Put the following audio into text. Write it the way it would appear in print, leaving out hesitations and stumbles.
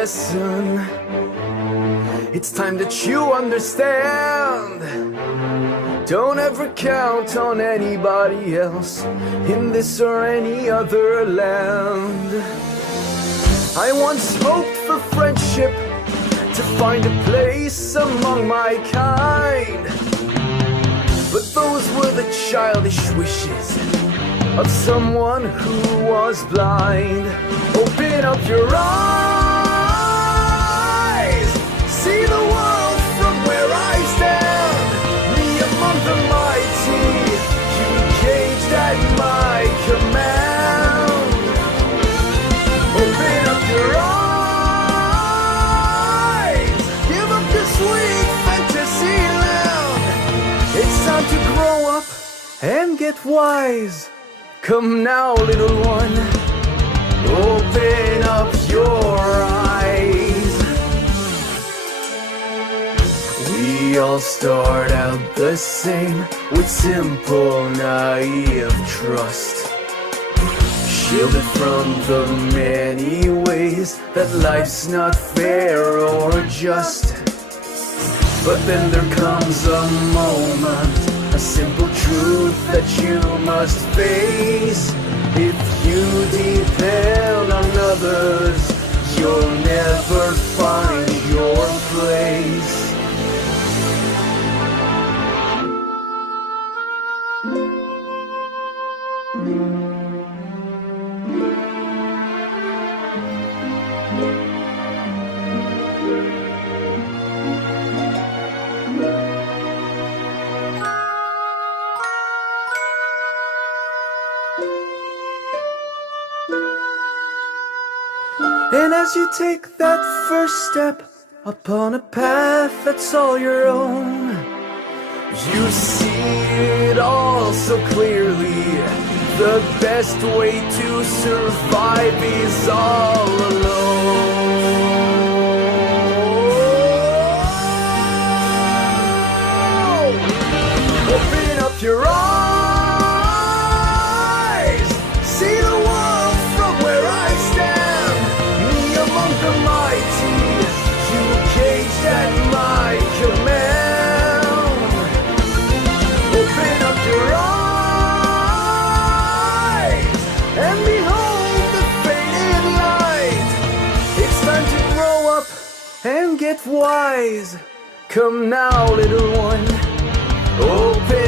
lesson. It's time that you understand. Don't ever count on anybody else in this or any other land. I once hoped for friendship, to find a place among my kind, but those were the childish wishes of someone who was blind. Open up your eyes, see the world from where I stand. Me among the mighty, you caged at my command. Open up your eyes, give up the sweet fantasy land. It's time to grow up and get wise. Come now, little one, open up your eyes. We all start out the same, with simple, naive trust, shielded from the many ways that life's not fair or just. But then there comes a moment, a simple truth that you must face. If you depend on others, you'll never find your place. And as you take that first step upon a path that's all your own, you see it all so clearly. The best way to survive is all alone. Open up your eyes, see the world from where I stand. Me among the mighty, you caged at my command. Open up your eyes and behold the faded light. It's time to grow up and get wise. Come now, little one, open